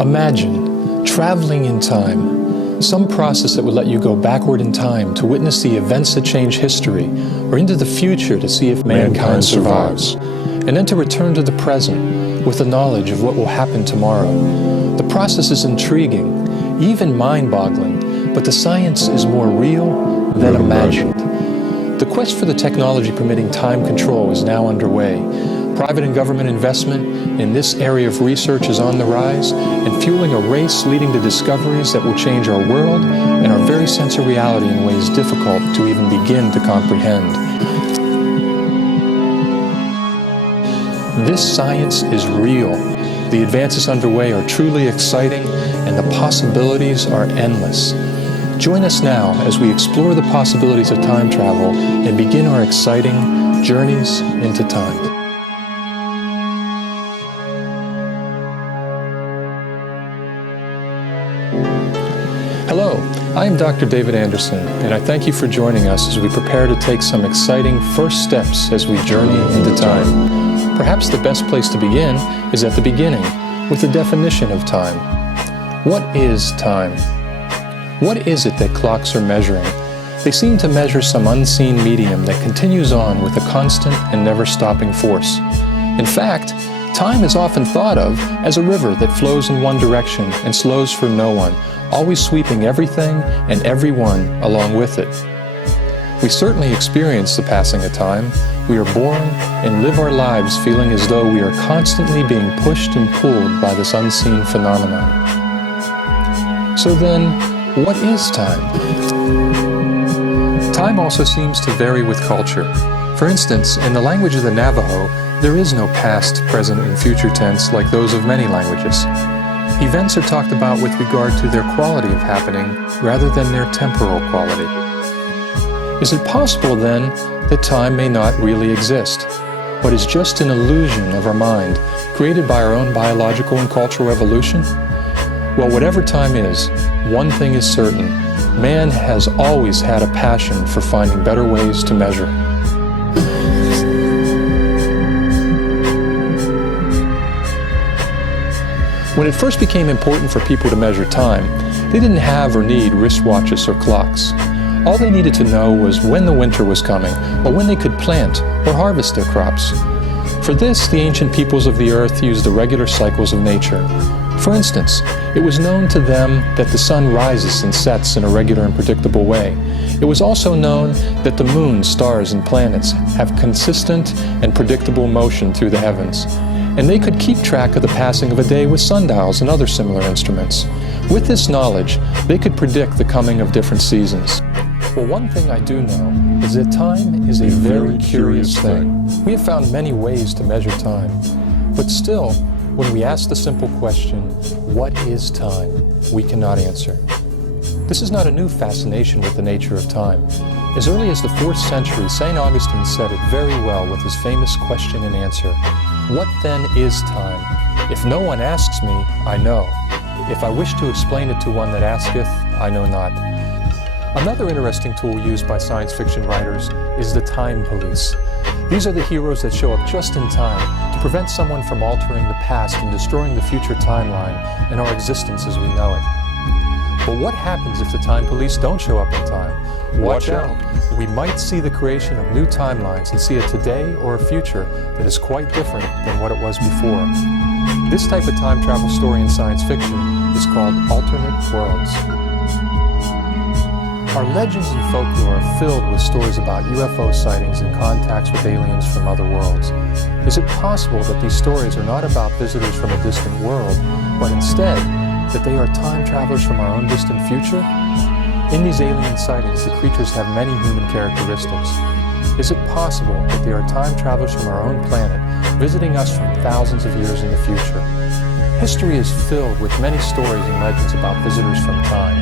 Imagine traveling in time, some process that would let you go backward in time to witness the events that change history, or into the future to see if mankind survives, and then to return to the present with the knowledge of what will happen tomorrow. The process is intriguing, even mind-boggling, but the science is more real than imagined. The quest for the technology permitting time control is now underway. Private and government investment in this area of research is on the rise and fueling a race leading to discoveries that will change our world and our very sense of reality in ways difficult to even begin to comprehend. This science is real. The advances underway are truly exciting and the possibilities are endless. Join us now as we explore the possibilities of time travel and begin our exciting journeys into time. Hello, I am Dr. David Anderson, and I thank you for joining us as we prepare to take some exciting first steps as we journey into time. Perhaps the best place to begin is at the beginning, with the definition of time. What is time? What is it that clocks are measuring? They seem to measure some unseen medium that continues on with a constant and never-stopping force. In fact, time is often thought of as a river that flows in one direction and slows for no one, always sweeping everything and everyone along with it. We certainly experience the passing of time. We are born and live our lives feeling as though we are constantly being pushed and pulled by this unseen phenomenon. So then, what is time? Time also seems to vary with culture. For instance, in the language of the Navajo, there is no past, present, and future tense like those of many languages. Events are talked about with regard to their quality of happening rather than their temporal quality. Is it possible then that time may not really exist, but is just an illusion of our mind created by our own biological and cultural evolution? Well, whatever time is, one thing is certain: man has always had a passion for finding better ways to measure. When it first became important for people to measure time, they didn't have or need wristwatches or clocks. All they needed to know was when the winter was coming, or when they could plant or harvest their crops. For this, the ancient peoples of the earth used the regular cycles of nature. For instance, it was known to them that the sun rises and sets in a regular and predictable way. It was also known that the moon, stars, and planets have consistent and predictable motion through the heavens. And they could keep track of the passing of a day with sundials and other similar instruments. With this knowledge, they could predict the coming of different seasons. Well, one thing I do know is that time is a very curious thing. We have found many ways to measure time, but still, when we ask the simple question, what is time, we cannot answer. This is not a new fascination with the nature of time. As early as the 4th century, St. Augustine said it very well with his famous question and answer: what then is time? If no one asks me, I know. If I wish to explain it to one that asketh, I know not. Another interesting tool used by science fiction writers is the time police. These are the heroes that show up just in time to prevent someone from altering the past and destroying the future timeline and our existence as we know it. But what happens if the time police don't show up in time? Watch out. We might see the creation of new timelines and see a today or a future that is quite different than what it was before. This type of time travel story in science fiction is called alternate worlds. Our legends and folklore are filled with stories about UFO sightings and contacts with aliens from other worlds. Is it possible that these stories are not about visitors from a distant world, but instead that they are time travelers from our own distant future? In these alien sightings, the creatures have many human characteristics. Is it possible that they are time travelers from our own planet, visiting us from thousands of years in the future? History is filled with many stories and legends about visitors from time,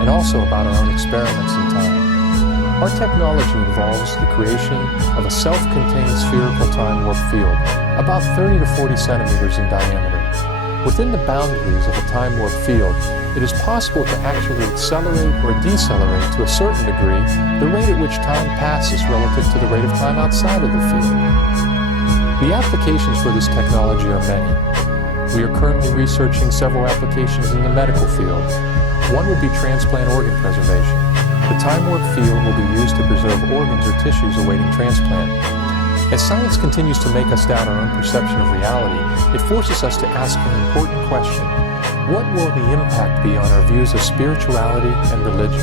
and also about our own experiments in time. Our technology involves the creation of a self-contained spherical time warp field, about 30 to 40 centimeters in diameter. Within the boundaries of a time warp field, it is possible to actually accelerate or decelerate to a certain degree the rate at which time passes relative to the rate of time outside of the field. The applications for this technology are many. We are currently researching several applications in the medical field. One would be transplant organ preservation. The time warp field will be used to preserve organs or tissues awaiting transplant. As science continues to make us doubt our own perception of reality, it forces us to ask an important question. What will the impact be on our views of spirituality and religion?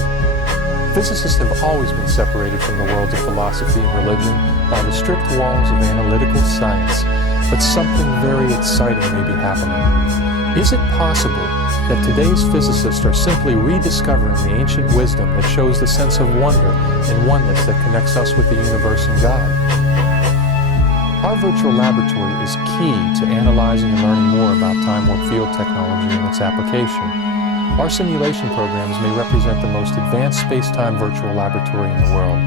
Physicists have always been separated from the worlds of philosophy and religion by the strict walls of analytical science, but something very exciting may be happening. Is it possible that today's physicists are simply rediscovering the ancient wisdom that shows the sense of wonder and oneness that connects us with the universe and God? Our virtual laboratory is key to analyzing and learning more about time warp field technology and its application. Our simulation programs may represent the most advanced space-time virtual laboratory in the world.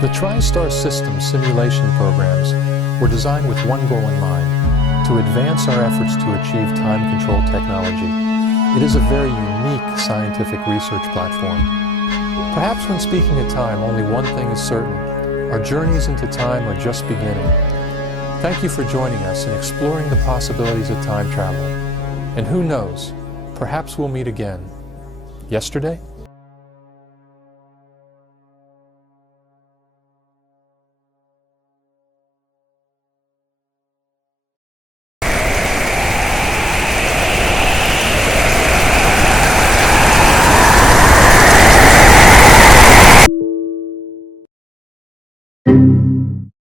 The TriStar Systems simulation programs were designed with one goal in mind: to advance our efforts to achieve time-control technology. It is a very unique scientific research platform. Perhaps when speaking of time, only one thing is certain: our journeys into time are just beginning. Thank you for joining us in exploring the possibilities of time travel. And who knows, perhaps we'll meet again. Yesterday?